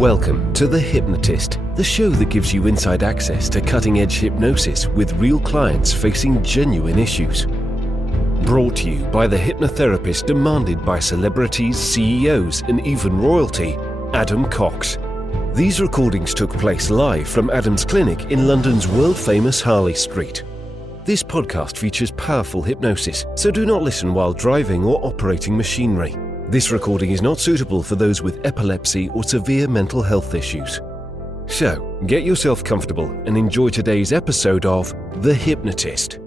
Welcome to The Hypnotist, the show that gives you inside access to cutting-edge hypnosis with real clients facing genuine issues. Brought to you by the hypnotherapist demanded by celebrities, CEOs, and even royalty, Adam Cox. These recordings took place live from Adam's clinic in London's world-famous Harley Street. This podcast features powerful hypnosis, so do not listen while driving or operating machinery. This recording is not suitable for those with epilepsy or severe mental health issues. So, get yourself comfortable and enjoy today's episode of The Hypnotist.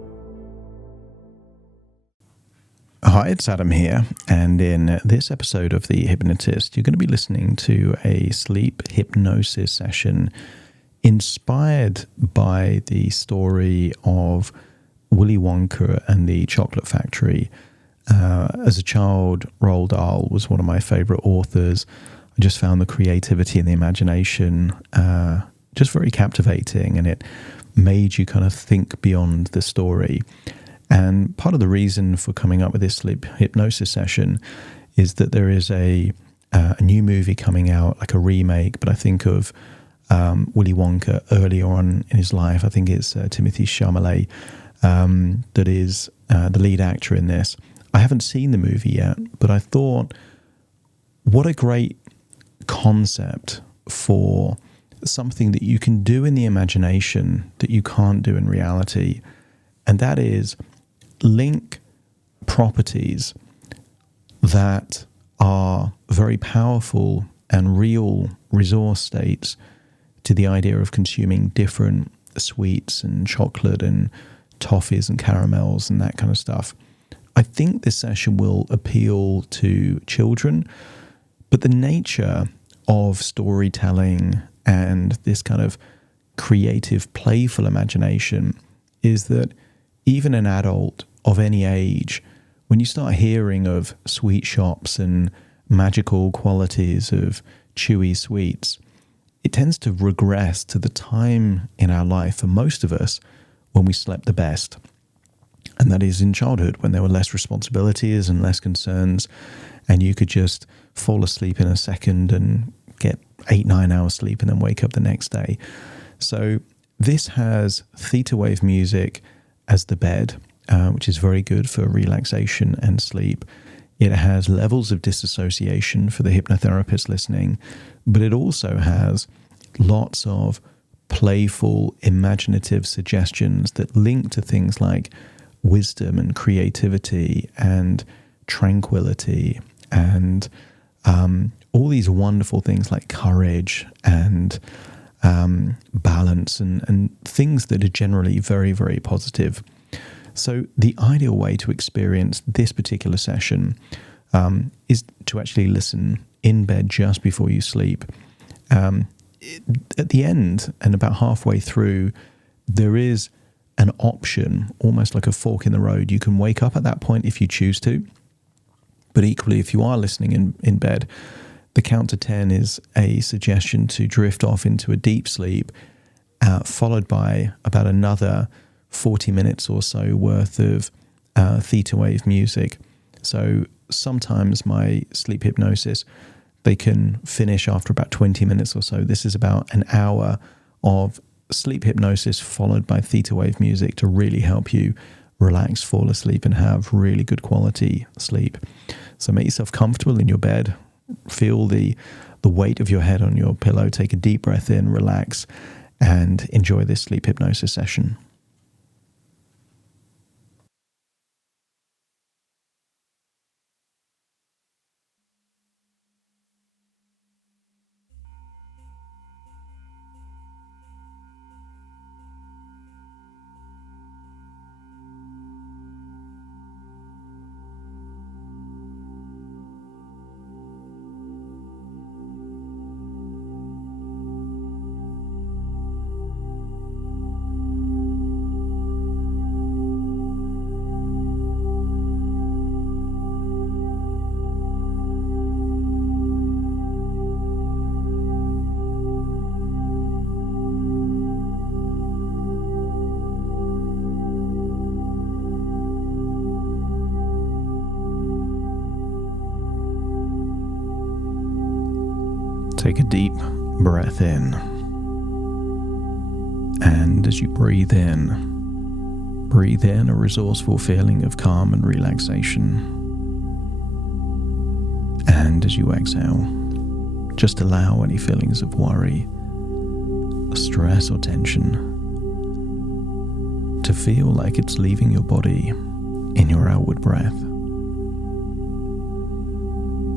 Hi, it's Adam here, and in this episode of The Hypnotist, you're going to be listening to a sleep hypnosis session inspired by the story of Willy Wonka and the Chocolate Factory. As a child, Roald Dahl was one of my favorite authors. I just found the creativity and the imagination just very captivating, and it made you kind of think beyond the story. And part of the reason for coming up with this sleep hypnosis session is that there is a new movie coming out, like a remake, but I think of Willy Wonka earlier on in his life. I think it's Timothée Chalamet that is the lead actor in this. I haven't seen the movie yet, but I thought, what a great concept for something that you can do in the imagination that you can't do in reality. And that is link properties that are very powerful and real resource states to the idea of consuming different sweets and chocolate and toffees and caramels and that kind of stuff. I think this session will appeal to children, but the nature of storytelling and this kind of creative, playful imagination is that even an adult of any age, when you start hearing of sweet shops and magical qualities of chewy sweets, it tends to regress to the time in our life for most of us when we slept the best. And that is in childhood, when there were less responsibilities and less concerns, and you could just fall asleep in a second and get 8-9 hours sleep and then wake up the next day. So this has theta wave music as the bed, which is very good for relaxation and sleep. It has levels of disassociation for the hypnotherapist listening, but it also has lots of playful, imaginative suggestions that link to things like wisdom and creativity and tranquility and all these wonderful things like courage and balance and things that are generally very, very positive. So the ideal way to experience this particular session is to actually listen in bed just before you sleep. At the end and about halfway through, there is an option, almost like a fork in the road. You can wake up at that point if you choose to, but equally, if you are listening in bed, the count to 10 is a suggestion to drift off into a deep sleep, followed by about another 40 minutes or so worth of theta wave music. So sometimes my sleep hypnosis, they can finish after about 20 minutes or so. This is about an hour of sleep hypnosis followed by theta wave music to really help you relax, fall asleep, and have really good quality sleep. So make yourself comfortable in your bed. Feel the weight of your head on your pillow. Take a deep breath in, relax, and enjoy this sleep hypnosis session. Take a deep breath in. And as you breathe in a resourceful feeling of calm and relaxation. And as you exhale, just allow any feelings of worry, stress or tension to feel like it's leaving your body in your outward breath.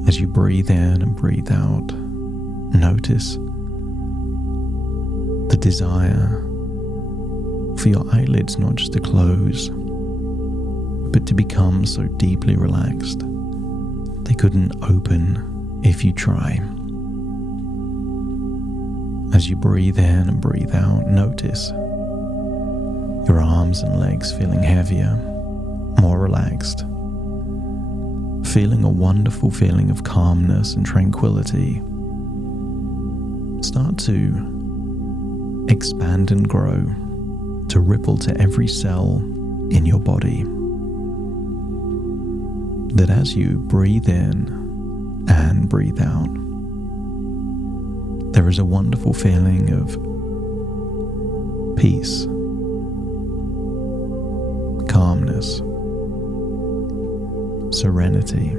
As you breathe in and breathe out, notice the desire for your eyelids not just to close, but to become so deeply relaxed they couldn't open if you try. As you breathe in and breathe out, notice your arms and legs feeling heavier, more relaxed, feeling a wonderful feeling of calmness and tranquility start to expand and grow, to ripple to every cell in your body. That as you breathe in and breathe out, there is a wonderful feeling of peace, calmness, serenity.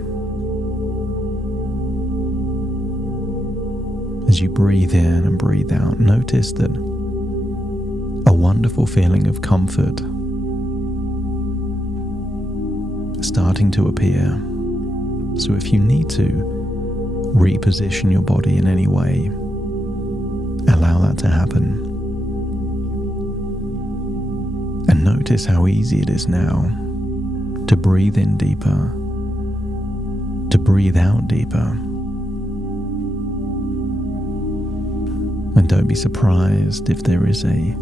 As you breathe in and breathe out, notice that a wonderful feeling of comfort starting to appear. So if you need to reposition your body in any way, allow that to happen. And notice how easy it is now to breathe in deeper, to breathe out deeper. And don't be surprised if there is a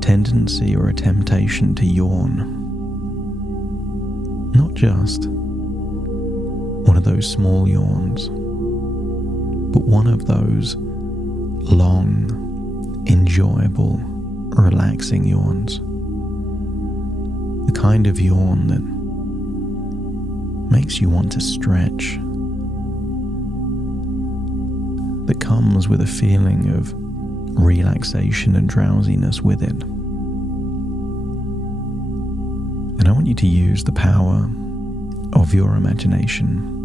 tendency or a temptation to yawn. Not just one of those small yawns, but one of those long, enjoyable, relaxing yawns. The kind of yawn that makes you want to stretch, that comes with a feeling of relaxation and drowsiness with it. And I want you to use the power of your imagination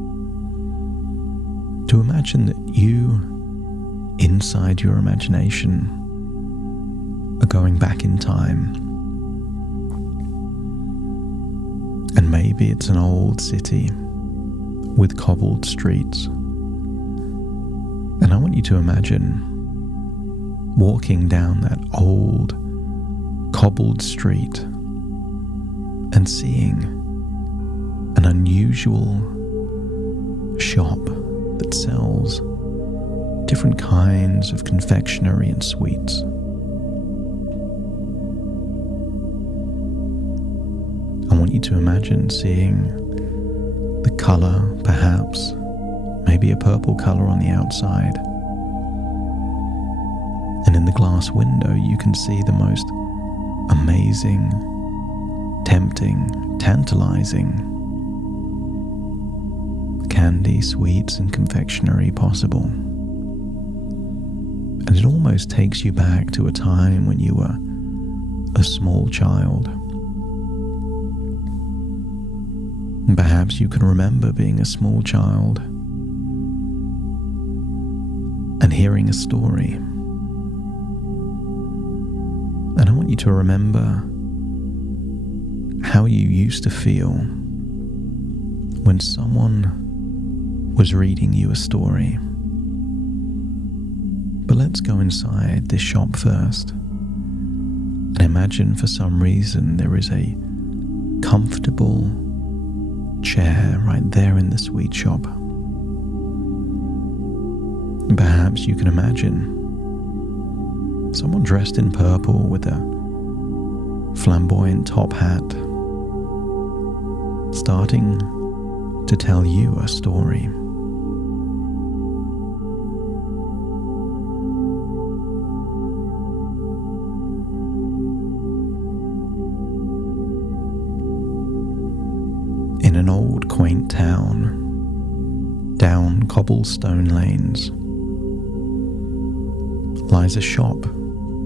to imagine that you, inside your imagination, are going back in time. And maybe it's an old city with cobbled streets. And I want you to imagine walking down that old cobbled street and seeing an unusual shop that sells different kinds of confectionery and sweets. I want you to imagine seeing the color, perhaps, maybe a purple color on the outside. And in the glass window, you can see the most amazing, tempting, tantalizing candy, sweets, and confectionery possible. And it almost takes you back to a time when you were a small child. And perhaps you can remember being a small child and hearing a story. And I want you to remember how you used to feel when someone was reading you a story. But let's go inside this shop first and imagine for some reason there is a comfortable chair right there in the sweet shop. And perhaps you can imagine someone dressed in purple with a flamboyant top hat starting to tell you a story. In an old quaint town, down cobblestone lanes, lies a shop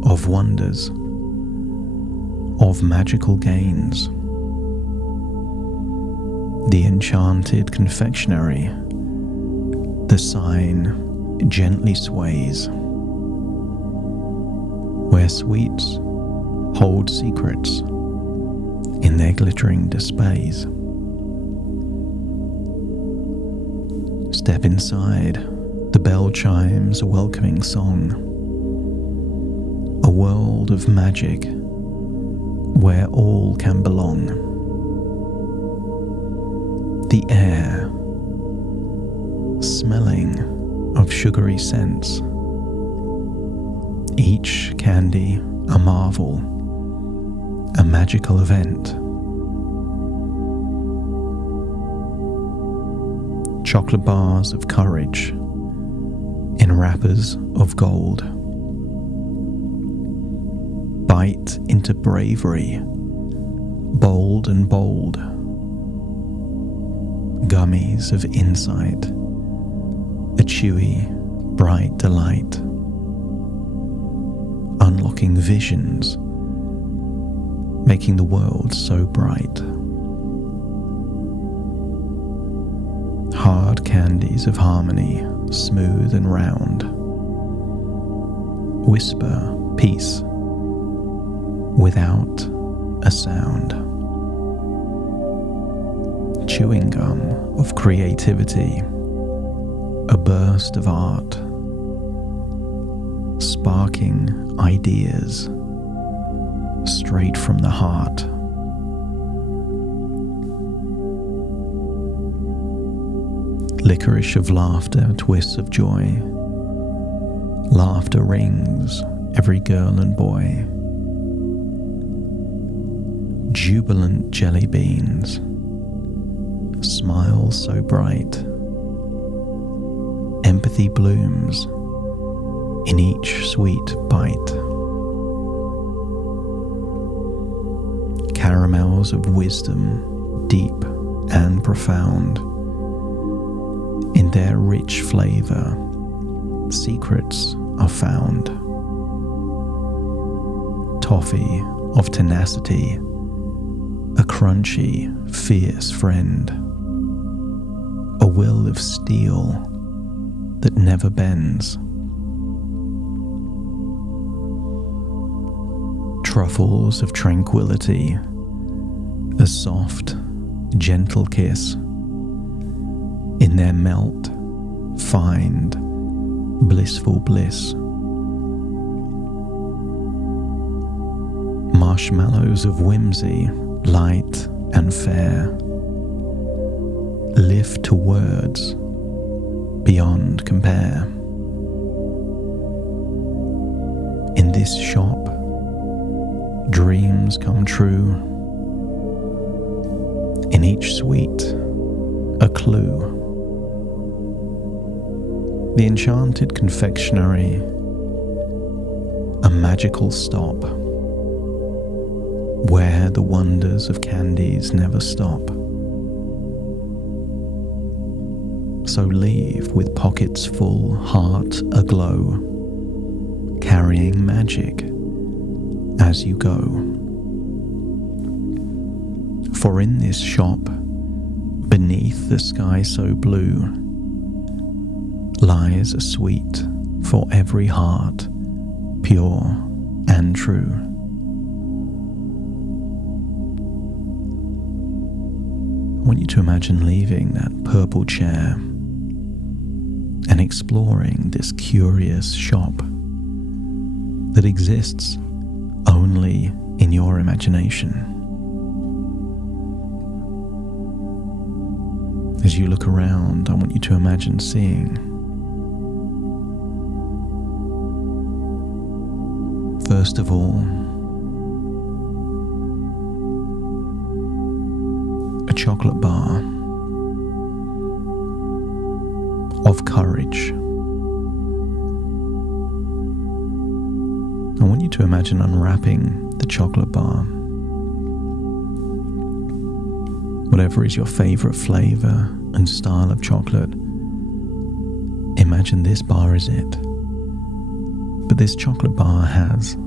of wonders, of magical gains. The enchanted confectionery, the sign gently sways, where sweets hold secrets in their glittering displays. Step inside, the bell chimes a welcoming song, a world of magic where all can belong. The air, smelling of sugary scents, each candy a marvel, a magical event. Chocolate bars of courage in wrappers of gold. Bite into bravery, bold and bold. Gummies of insight, a chewy, bright delight. Unlocking visions, making the world so bright. Hard candies of harmony, smooth and round. Whisper peace without a sound. Chewing gum of creativity, a burst of art. Sparking ideas straight from the heart. Licorice of laughter, twists of joy. Laughter rings every girl and boy. Jubilant jelly beans, smiles so bright. Empathy blooms in each sweet bite. Caramels of wisdom, deep and profound. In their rich flavor, secrets are found. Toffee of tenacity, a crunchy, fierce friend. A will of steel that never bends. Truffles of tranquility, a soft, gentle kiss. In their melt, find blissful bliss. Marshmallows of whimsy, light and fair. Lift to words beyond compare. In this shop, dreams come true. In each sweet, a clue. The enchanted confectionery, a magical stop, where the wonders of candies never stop. So leave with pockets full, heart aglow, carrying magic as you go. For in this shop, beneath the sky so blue, lies a sweet for every heart, pure and true. I want you to imagine leaving that purple chair and exploring this curious shop that exists only in your imagination. As you look around, I want you to imagine seeing, first of all, a chocolate bar of courage. I want you to imagine unwrapping the chocolate bar. Whatever is your favorite flavor and style of chocolate, imagine this bar is it. But this chocolate bar has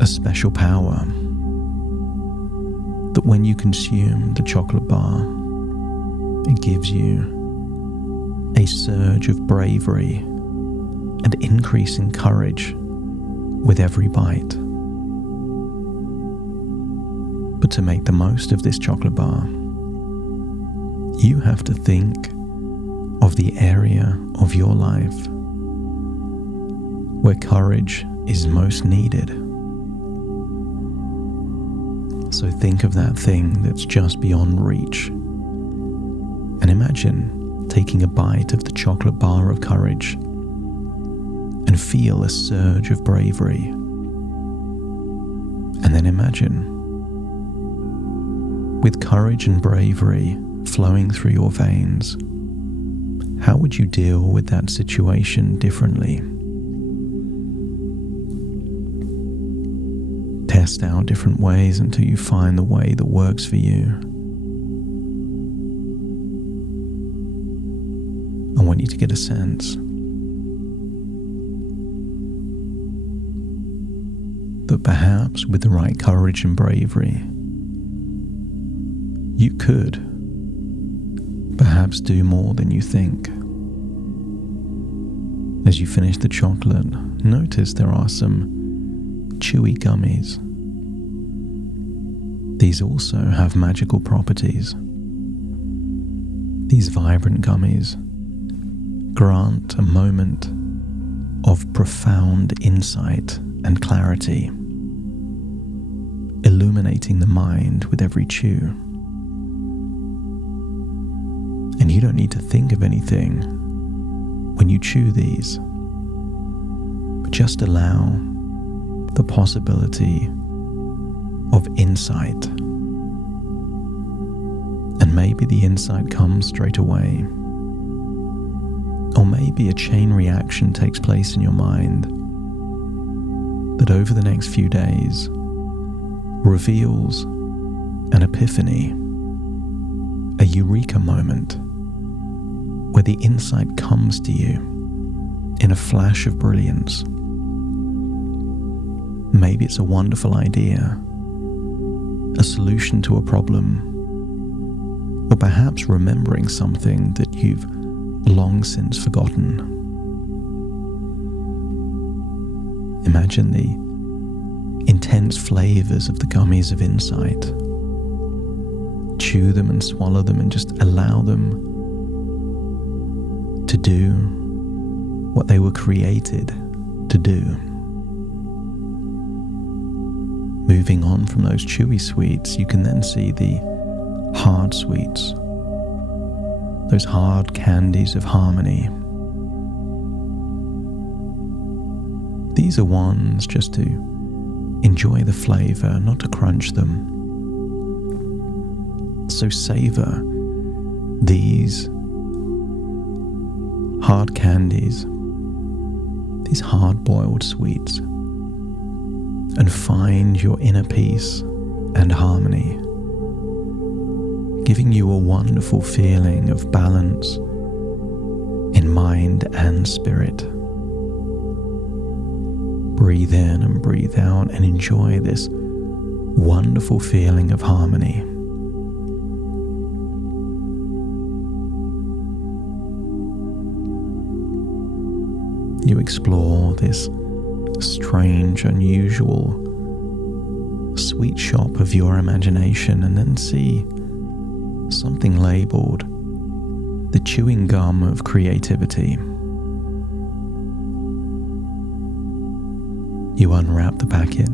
a special power that when you consume the chocolate bar, it gives you a surge of bravery and increasing courage with every bite. But to make the most of this chocolate bar, you have to think of the area of your life where courage is most needed. So think of that thing that's just beyond reach, and imagine taking a bite of the chocolate bar of courage and feel a surge of bravery. And then imagine, with courage and bravery flowing through your veins, how would you deal with that situation differently? Test out different ways until you find the way that works for you. I want you to get a sense that perhaps with the right courage and bravery, you could perhaps do more than you think. As you finish the chocolate, notice there are some chewy gummies. These also have magical properties. These vibrant gummies grant a moment of profound insight and clarity, illuminating the mind with every chew. And you don't need to think of anything when you chew these, but just allow the possibility of insight. And maybe the insight comes straight away, or maybe a chain reaction takes place in your mind that over the next few days reveals an epiphany, a eureka moment, where the insight comes to you in a flash of brilliance. Maybe it's a wonderful idea, a solution to a problem, or perhaps remembering something that you've long since forgotten. Imagine the intense flavors of the gummies of insight. Chew them and swallow them and just allow them to do what they were created to do. Moving on from those chewy sweets, you can then see the hard sweets, those hard candies of harmony. These are ones just to enjoy the flavor, not to crunch them. So savor these hard candies, these hard-boiled sweets, and find your inner peace and harmony, giving you a wonderful feeling of balance in mind and spirit. Breathe in and breathe out and enjoy this wonderful feeling of harmony. You explore this strange, unusual sweet shop of your imagination and then see something labeled the chewing gum of creativity. You unwrap the packet,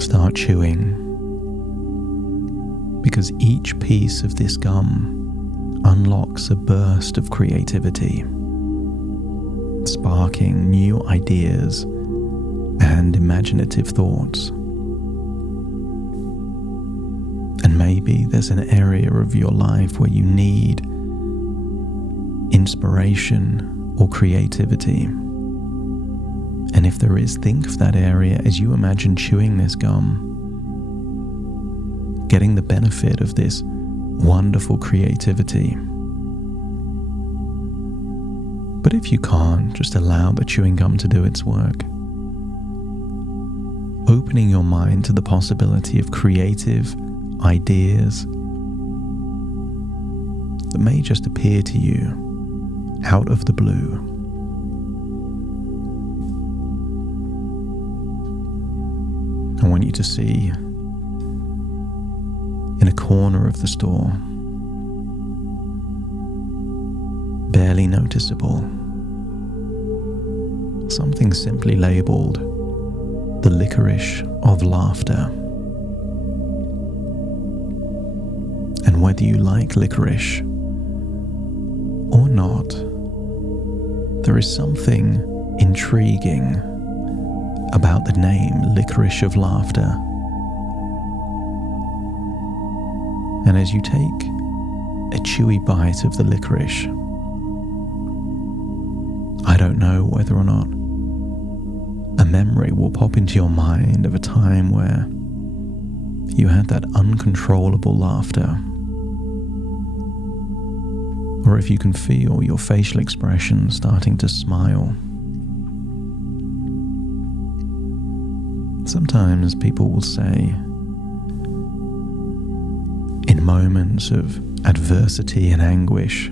start chewing, because each piece of this gum unlocks a burst of creativity, sparking new ideas and imaginative thoughts. And maybe there's an area of your life where you need inspiration or creativity. And if there is, think of that area as you imagine chewing this gum, getting the benefit of this wonderful creativity. But if you can't, just allow the chewing gum to do its work. Opening your mind to the possibility of creative ideas that may just appear to you out of the blue. I want you to see in a corner of the store, barely noticeable, something simply labeled the licorice of laughter. And whether you like licorice or not, there is something intriguing about the name Licorice of Laughter. And as you take a chewy bite of the licorice, I don't know whether or not a memory will pop into your mind of a time where you had that uncontrollable laughter, or if you can feel your facial expression starting to smile. Sometimes people will say, in moments of adversity and anguish,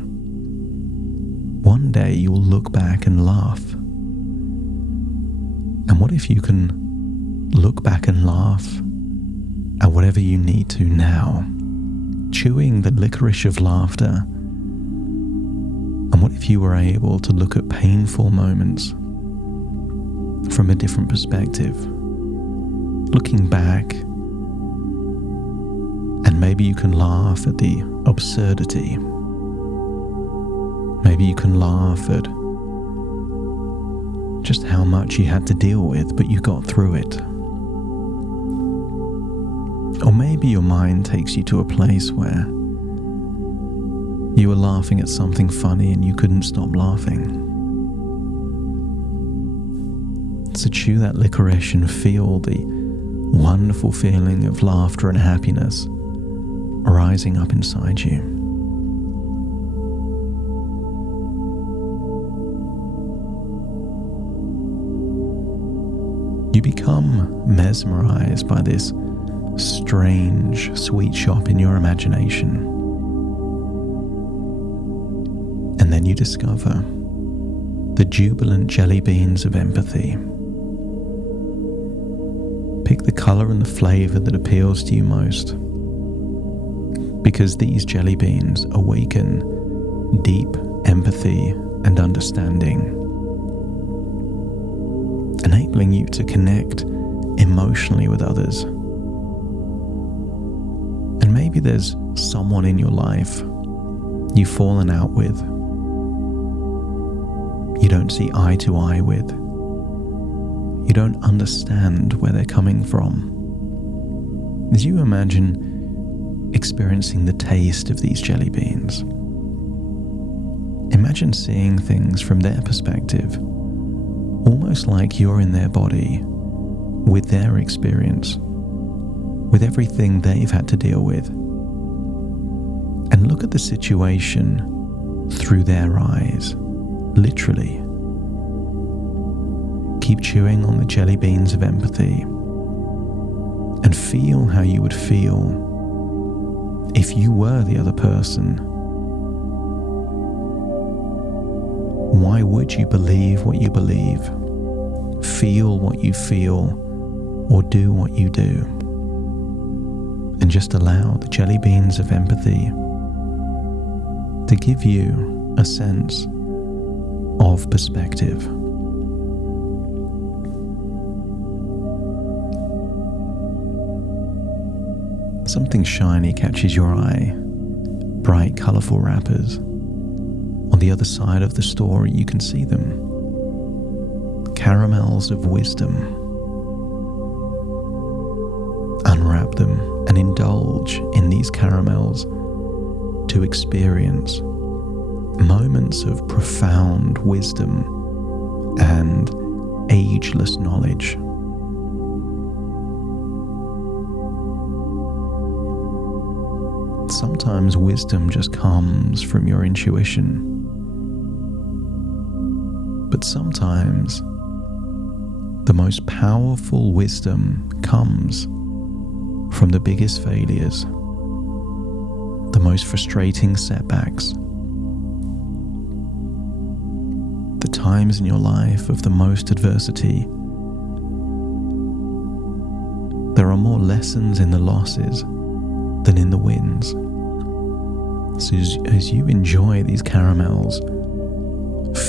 one day you will look back and laugh. And what if you can look back and laugh at whatever you need to now, chewing the licorice of laughter? And what if you were able to look at painful moments from a different perspective, looking back, and maybe you can laugh at the absurdity. Maybe you can laugh at just how much you had to deal with, but you got through it. Or maybe your mind takes you to a place where you were laughing at something funny and you couldn't stop laughing. So chew that licorice and feel the wonderful feeling of laughter and happiness rising up inside you. You become mesmerized by this strange sweet shop in your imagination. And then you discover the jubilant jelly beans of empathy. Pick the color and the flavor that appeals to you most, because these jelly beans awaken deep empathy and understanding, enabling you to connect emotionally with others. And maybe there's someone in your life you've fallen out with, you don't see eye to eye with, you don't understand where they're coming from. As you imagine experiencing the taste of these jelly beans, imagine seeing things from their perspective, almost like you're in their body, with their experience, with everything they've had to deal with. And look at the situation through their eyes, literally. Keep chewing on the jelly beans of empathy and feel how you would feel if you were the other person. Why would you believe what you believe, feel what you feel, or do what you do? And just allow the jelly beans of empathy to give you a sense of perspective. Something shiny catches your eye, bright, colourful wrappers. On the other side of the store, you can see them. Caramels of wisdom. Unwrap them and indulge in these caramels to experience moments of profound wisdom and ageless knowledge. Sometimes wisdom just comes from your intuition. But sometimes the most powerful wisdom comes from the biggest failures, the most frustrating setbacks, the times in your life of the most adversity. There are more lessons in the losses than in the wins. So as you enjoy these caramels,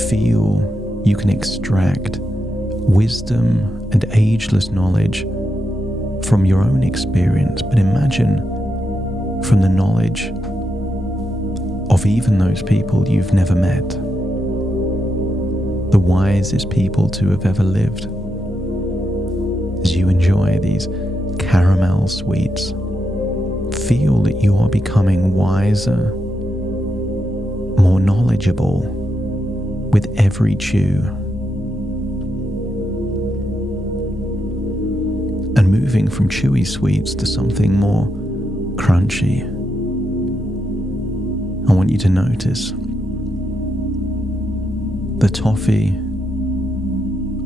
feel you can extract wisdom and ageless knowledge from your own experience, but imagine from the knowledge of even those people you've never met, the wisest people to have ever lived. As you enjoy these caramel sweets, feel that you are becoming wiser, more knowledgeable with every chew, and moving from chewy sweets to something more crunchy. I want you to notice the toffee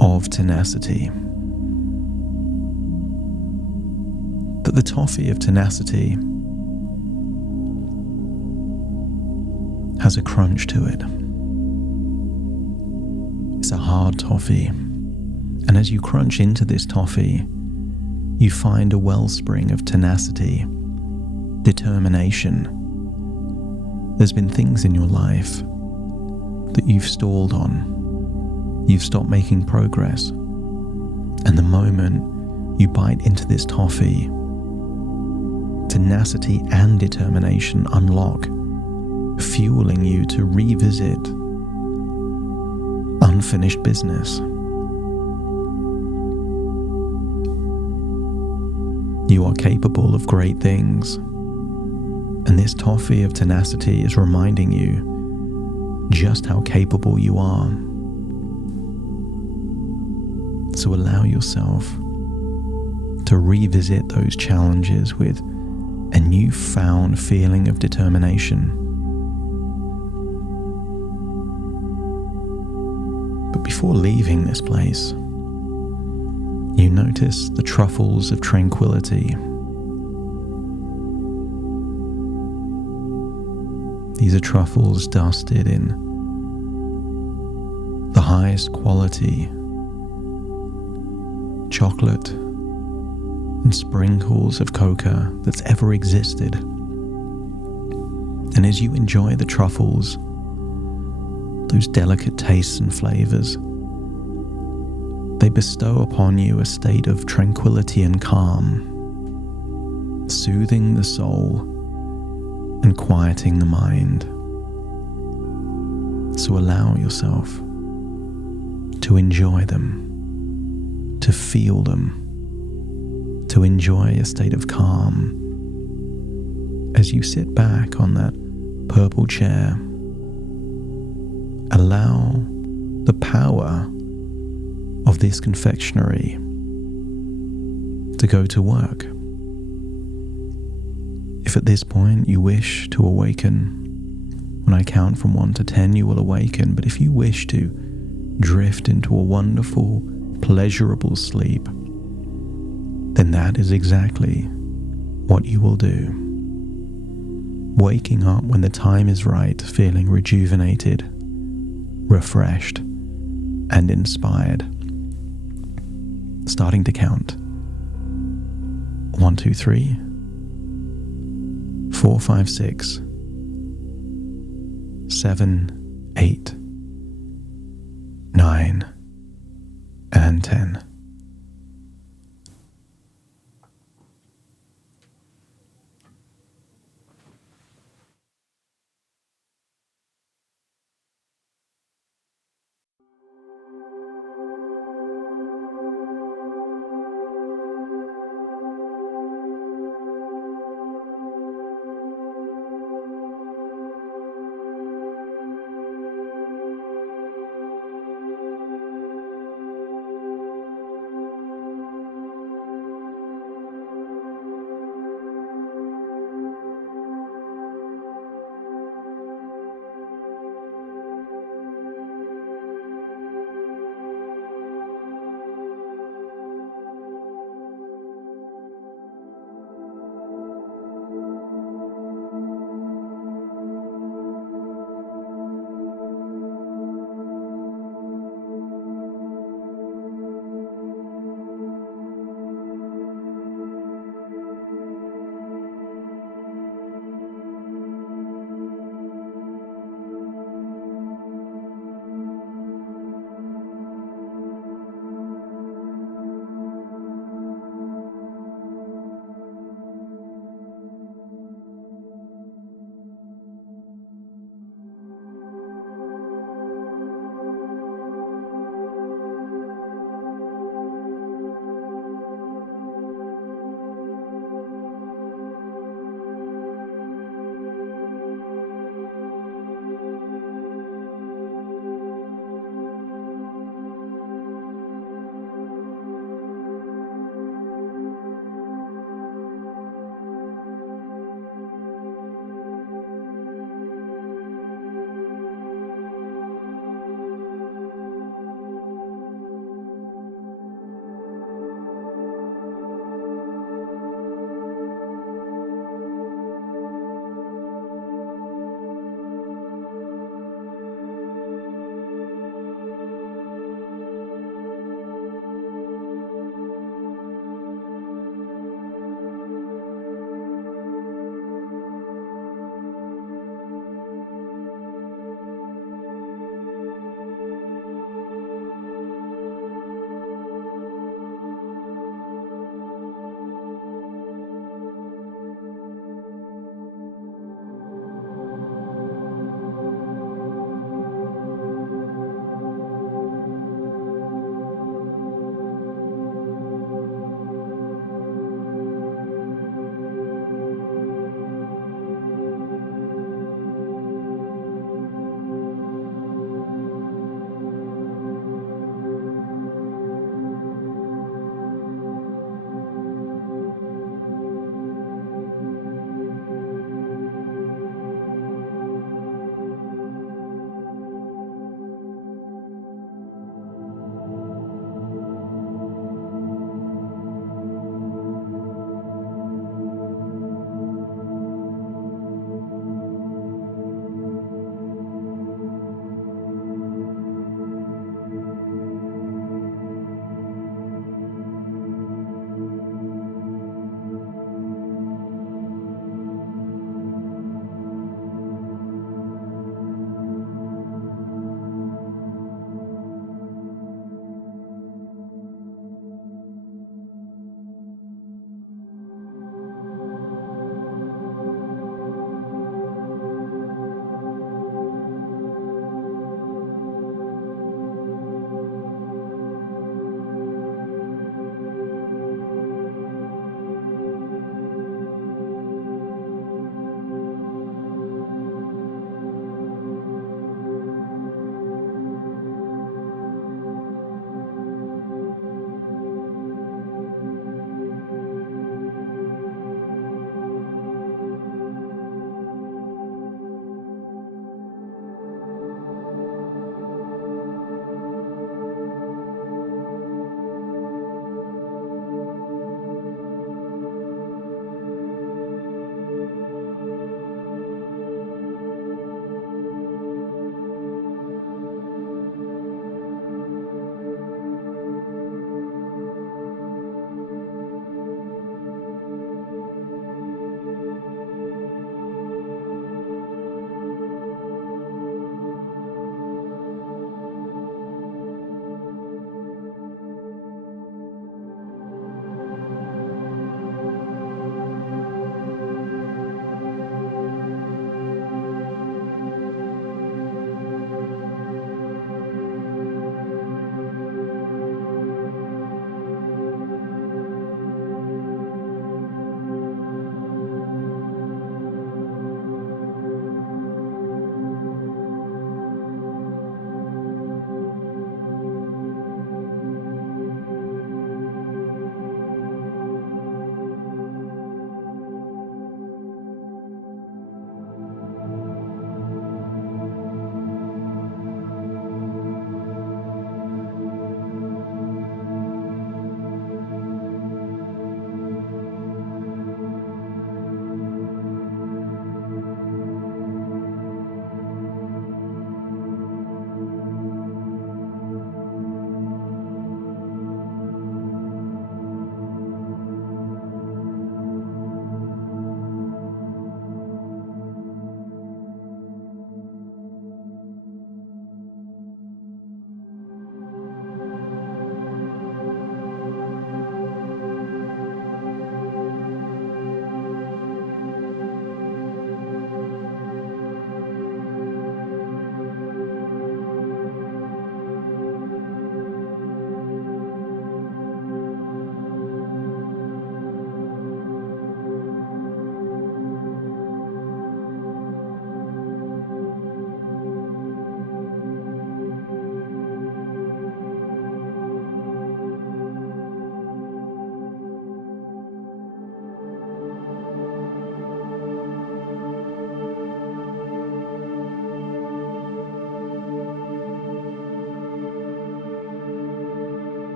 of tenacity. That the toffee of tenacity has a crunch to it. It's a hard toffee, and as you crunch into this toffee, you find a wellspring of tenacity, determination. There's been things in your life that you've stalled on. You've stopped making progress, and the moment you bite into this toffee, tenacity and determination unlock, fueling you to revisit unfinished business. You are capable of great things, and this toffee of tenacity is reminding you just how capable you are. So allow yourself to revisit those challenges with a newfound feeling of determination. But before leaving this place, you notice the truffles of tranquility. These are truffles dusted in the highest quality chocolate and sprinkles of cocoa that's ever existed. And as you enjoy the truffles, those delicate tastes and flavors, they bestow upon you a state of tranquility and calm, soothing the soul and quieting the mind. So allow yourself to enjoy them, to feel them, to enjoy a state of calm as you sit back on that purple chair. Allow the power of this confectionery to go to work. If at this point you wish to awaken, when I count from 1 to 10, you will awaken. But if you wish to drift into a wonderful, pleasurable sleep, then that is exactly what you will do. Waking up when the time is right, feeling rejuvenated, refreshed, and inspired. Starting to count. 1, 2, 3, 4, 5, 6, 7, 8.